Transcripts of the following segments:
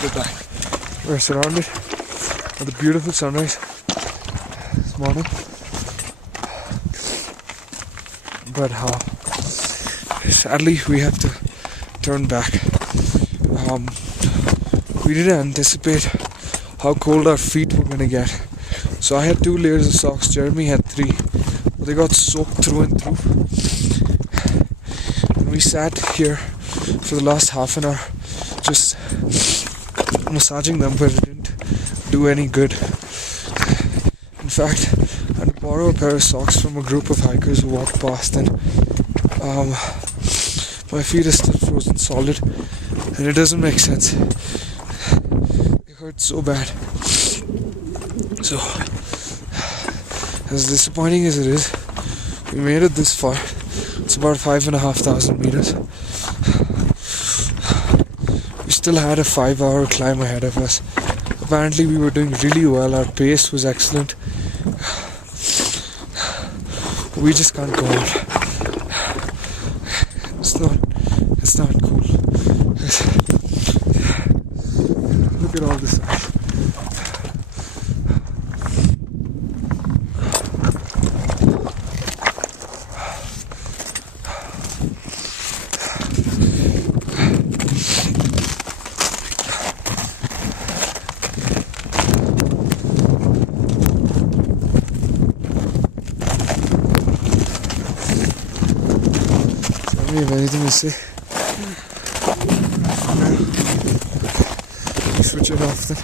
Goodbye. We're surrounded by the beautiful sunrise this morning. But sadly we have to turn back. We didn't anticipate how cold our feet were gonna get. So I had 2 layers of socks, Jeremy had 3. But they got soaked through and through. And we sat here for the last half an hour just massaging them, but it didn't do any good. In fact, I had to borrow a pair of socks from a group of hikers who walked past, and my feet are still frozen solid, and it doesn't make sense. It hurts so bad. So, as disappointing as it is, we made it this far. It's about 5,500 meters. We still had a 5-hour climb ahead of us. Apparently we were doing really well, our pace was excellent. We just can't go on. It's not cool. Look at all this ice. Do you have anything to say? No. You switch it off then.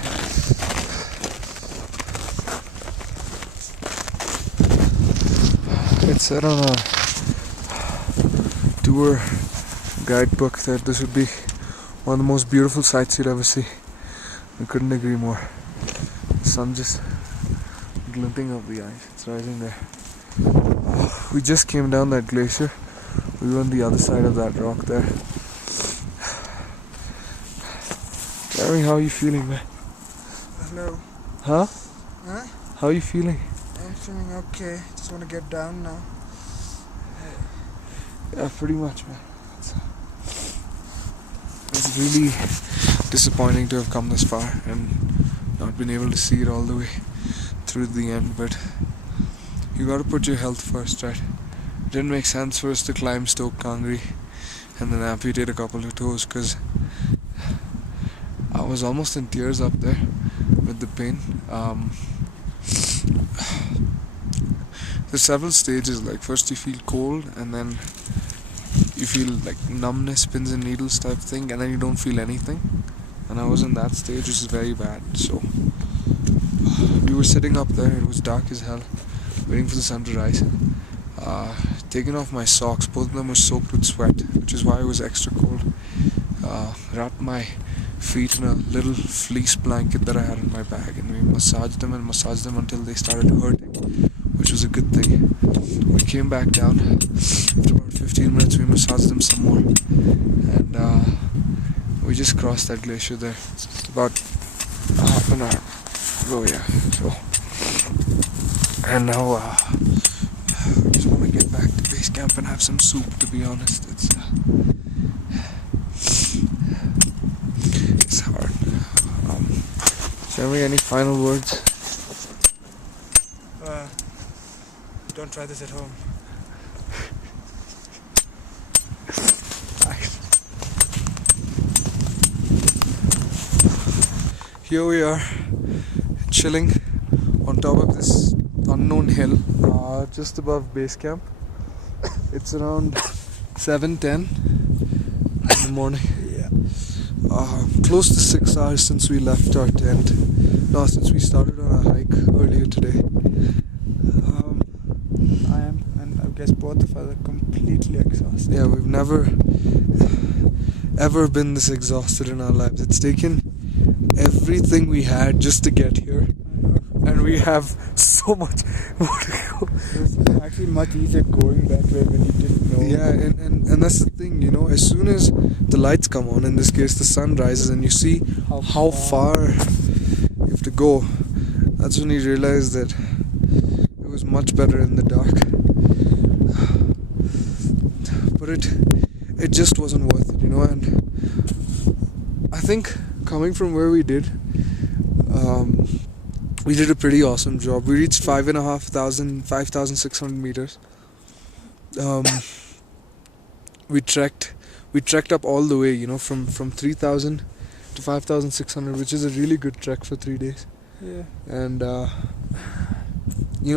It said on a tour guidebook that this would be one of the most beautiful sights you'd ever see. I couldn't agree more. The sun just glinting off the ice. It's rising there. We just came down that glacier. We were on the other side of that rock there. Jeremy, how are you feeling, man? Hello. Huh? Huh? How are you feeling? I'm feeling okay. Just want to get down now. Yeah, pretty much, man. It's really disappointing to have come this far and not been able to see it all the way through the end, but you gotta put your health first, right? It didn't make sense for us to climb Stok Kangri and then amputate a couple of toes, because I was almost in tears up there with the pain. There's several stages. Like, first you feel cold, and then you feel like numbness, pins and needles type thing, and then you don't feel anything. And I was in that stage, which is very bad. So we were sitting up there. It was dark as hell, waiting for the sun to rise. Taking off my socks, both of them were soaked with sweat, which is why it was extra cold. Wrapped my feet in a little fleece blanket that I had in my bag, and we massaged them until they started hurting, which was a good thing. We came back down. After about 15 minutes we massaged them some more, and we just crossed that glacier there. It's about half an hour ago, yeah. So, and now I just want to get back to base camp and have some soup, to be honest. It's hard. Jeremy, any final words? Don't try this at home. Here we are, chilling on top of this unknown hill, just above base camp. It's around 7:10 in the morning. Yeah. Close to 6 hours since we left our tent. No, since we started on our hike earlier today. I am, and I guess both of us are completely exhausted. Yeah, we've never ever been this exhausted in our lives. It's taken everything we had just to get here, and we have so much more to go. It was actually much easier going that way when you didn't know. Yeah, and that's the thing, you know, as soon as the lights come on, in this case the sun rises, and you see how far you have to go, that's when you realize that it was much better in the dark. But it just wasn't worth it, you know. And I think coming from where we did, we did a pretty awesome job. We reached 5,600 meters. Um, we trekked up all the way, from 3,000 to 5,600, which is a really good trek for 3 days. Yeah. And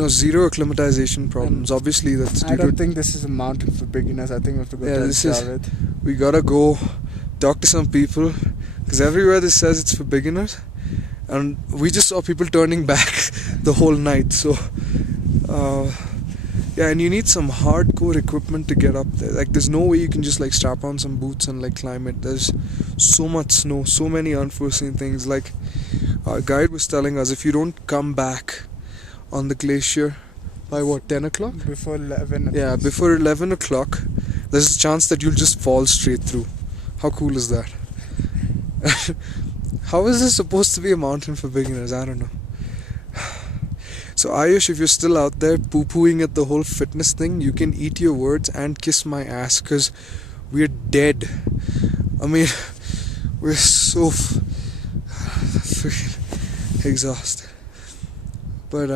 zero acclimatization problems. Obviously, that's I don't think this is a mountain for beginners. I think we have to go to Javed. We gotta go talk to some people, because everywhere this says it's for beginners, and we just saw people turning back the whole night. So and you need some hardcore equipment to get up there. Like, there's no way you can just like strap on some boots and like climb it. There's so much snow, so many unforeseen things. Like, our guide was telling us, if you don't come back on the glacier by 10 o'clock? Before 11. Yeah, before 11 o'clock, there's a chance that you'll just fall straight through. How cool is that? How is this supposed to be a mountain for beginners? I don't know. So Ayush, if you're still out there poo-pooing at the whole fitness thing, you can eat your words and kiss my ass, because we're dead. I mean, we're so freaking exhausted. But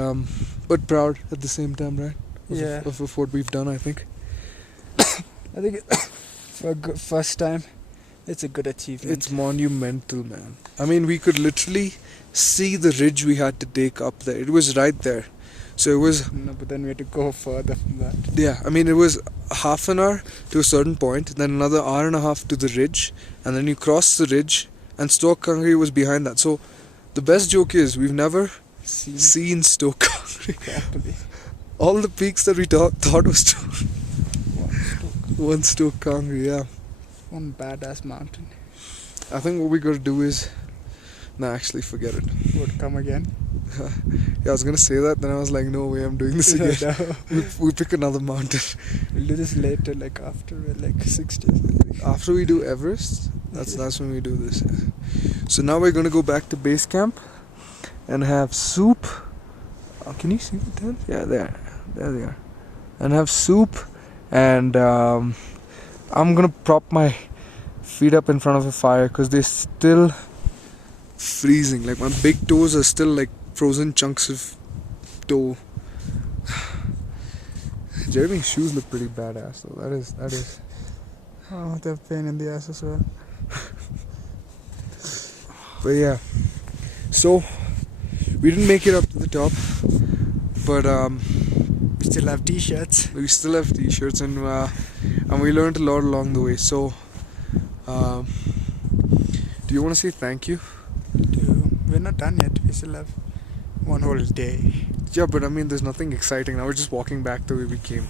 proud at the same time, right? Of what we've done, I think. I think for a good first time, it's a good achievement. It's monumental, man. I mean, we could literally see the ridge we had to take up there. It was right there. So it was... No, but then we had to go further from that. Yeah, I mean, it was half an hour to a certain point, then another hour and a half to the ridge, and then you cross the ridge, and Stok Kangri was behind that. So the best joke is, we've never seen Stok Kangri properly. All the peaks that we thought was one Stok Kangri, yeah. One badass mountain. I think what we gotta do is... Nah, actually, forget it. Would come again? Yeah, I was gonna say that, then I was like, no way, I'm doing this again. No. we pick another mountain. We'll do this later, like after 6 days. After we do Everest, that's when we do this. Yeah. So now we're gonna go back to base camp and have soup. Can you see the tent? Yeah, there they are. And have soup, and I'm gonna prop my feet up in front of a fire, because they're still freezing. Like, my big toes are still like frozen chunks of toe. Jeremy's shoes look pretty badass though. That is. Oh, they have pain in the ass as well. But yeah, so we didn't make it up to the top, but we still have t-shirts. We still have t-shirts, and we learned a lot along the way. So do you want to say thank you? We're not done yet. We still have one whole day. Yeah, but I mean, there's nothing exciting now. We're just walking back the way we came.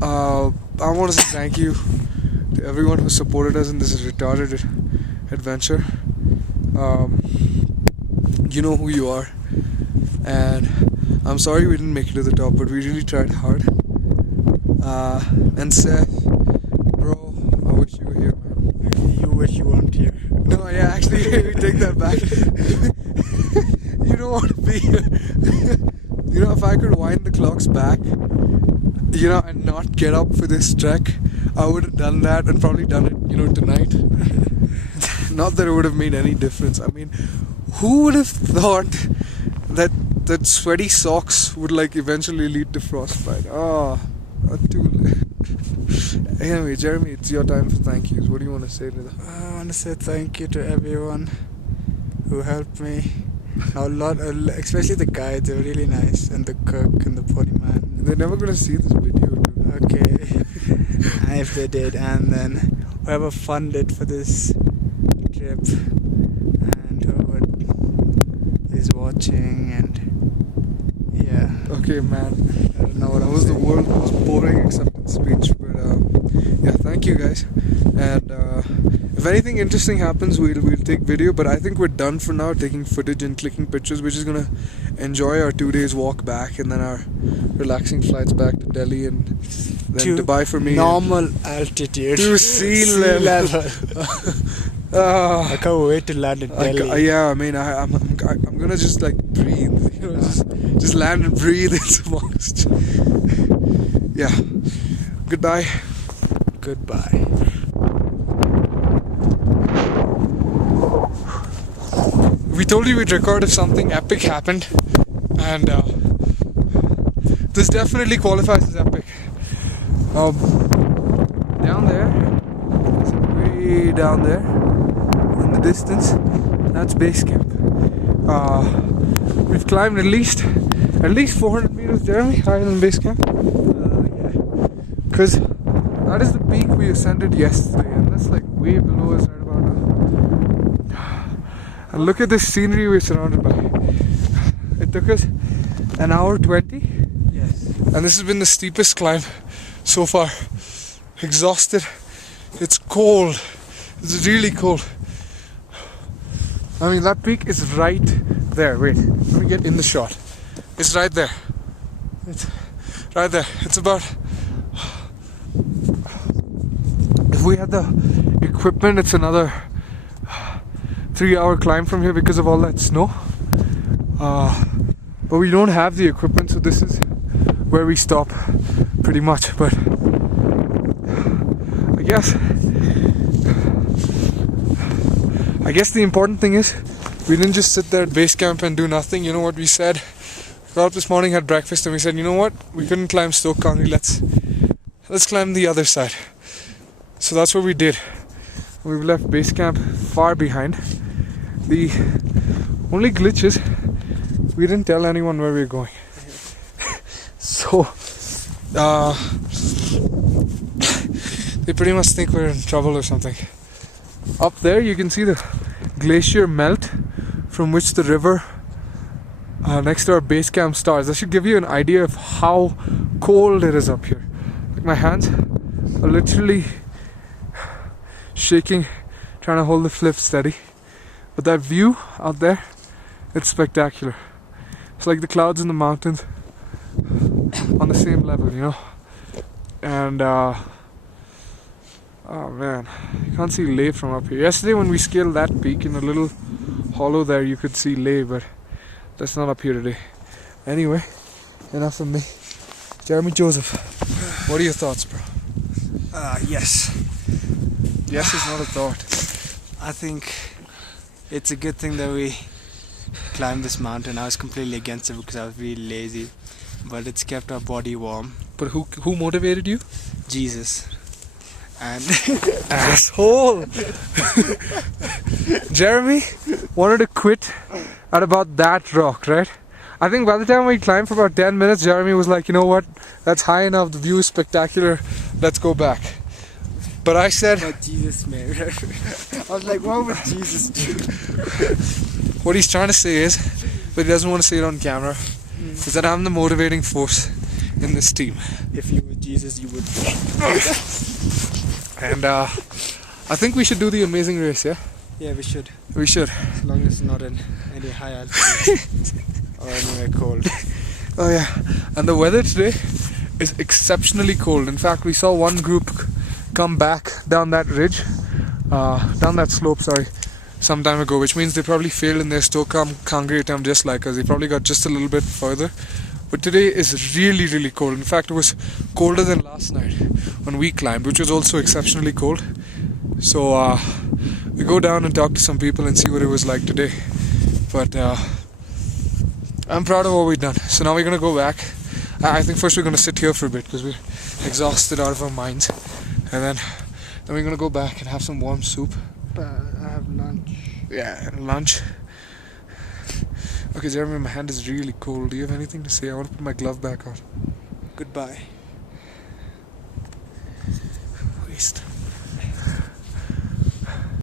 I want to say thank you to everyone who supported us in this retarded adventure. You know who you are, and I'm sorry we didn't make it to the top, but we really tried hard. And Seth, bro, I wish you were here, man. You wish you weren't here. No, yeah, actually, we take that back. You don't want to be here. If I could wind the clocks back, and not get up for this trek, I would have done that and probably done it, tonight. Not that it would have made any difference. I mean, who would have thought that sweaty socks would eventually lead to frostbite? Too late. Anyway, Jeremy, it's your time for thank yous. What do you want to say to them? I want to say thank you to everyone who helped me. Especially the guides, they were really nice, and the cook and the pony man. They're never gonna see this video, dude. Okay. And if they did, and then whoever funded for this trip, and whoever is watching, and yeah. Okay, man. I don't know what that was the world's most boring acceptance speech, but yeah, thank you guys. And if anything interesting happens, we'll take video. But I think we're done for now, taking footage and clicking pictures. We're just gonna enjoy our 2 days walk back, and then our relaxing flights back to Delhi, and then Dubai for me. Normal altitude. To sea level. I can't wait to land in Delhi. I'm gonna just breathe. Just land and breathe. It's a must. Yeah. Goodbye. Goodbye. we told you we'd record if something epic happened, and this definitely qualifies as epic. Down there, way down there, in the distance, that's base camp. We've climbed at least 400 meters, Jeremy, higher than base camp. Because that is the peak we ascended yesterday, and that's like way below us right about now. And look at this scenery we're surrounded by. It took us an hour 20. Yes. And this has been the steepest climb so far. Exhausted. It's cold. It's really cold. I mean, that peak is right there. Wait, let me get in the shot. It's right there. It's right there. It's about... If we had the equipment, it's another 3-hour climb from here because of all that snow. But we don't have the equipment, so this is where we stop pretty much. But I guess the important thing is we didn't just sit there at base camp and do nothing. You know what we said? We got up this morning, had breakfast, and we said, you know what? We couldn't climb Stok Kangri. Let's climb the other side. So that's what we did. We've left base camp far behind. The only glitch is we didn't tell anyone where we were going. So they pretty much think we're in trouble or something. Up there you can see the glacier melt from which the river next to our base camp starts. That should give you an idea of how cold it is up here. Like, my hands are literally shaking trying to hold the flip steady. But that view out there, it's spectacular. It's like the clouds in the mountains on the same level, you know. And oh man, you can't see Leh from up here. Yesterday when we scaled that peak in a little hollow there, you could see Leh, but that's not up here today. Anyway, enough of me. Jeremy Joseph, what are your thoughts, bro? Yes. Yes is not a thought. I think it's a good thing that we climbed this mountain. I was completely against it because I was really lazy, but it's kept our body warm. But who motivated you? Jesus. And asshole. Jeremy wanted to quit at about that rock, right? I think by the time we climbed for about 10 minutes, Jeremy was like, you know what, that's high enough, the view is spectacular, let's go back. But I said, but Jesus, man. I was like, what would Jesus do? What he's trying to say is, but he doesn't want to say it on camera, is that I'm the motivating force in this team. If you were Jesus, you would. And I think we should do the amazing race, yeah? Yeah, we should. We should. As long as it's not in any high altitude or anywhere cold. Oh yeah. And the weather today is exceptionally cold. In fact, we saw one group come back down that ridge, down that slope, some time ago, which means they probably failed in their Stok Kangri attempt just like us. They probably got just a little bit further. But today is really, really cold. In fact, it was colder than last night when we climbed, which was also exceptionally cold. So we go down and talk to some people and see what it was like today. But I'm proud of what we've done. So now we're going to go back. I think first we're going to sit here for a bit because we're exhausted out of our minds. And then we're going to go back and have some warm soup. I have lunch. Yeah, lunch. Okay, Jeremy, my hand is really cold. Do you have anything to say? I want to put my glove back on. Goodbye.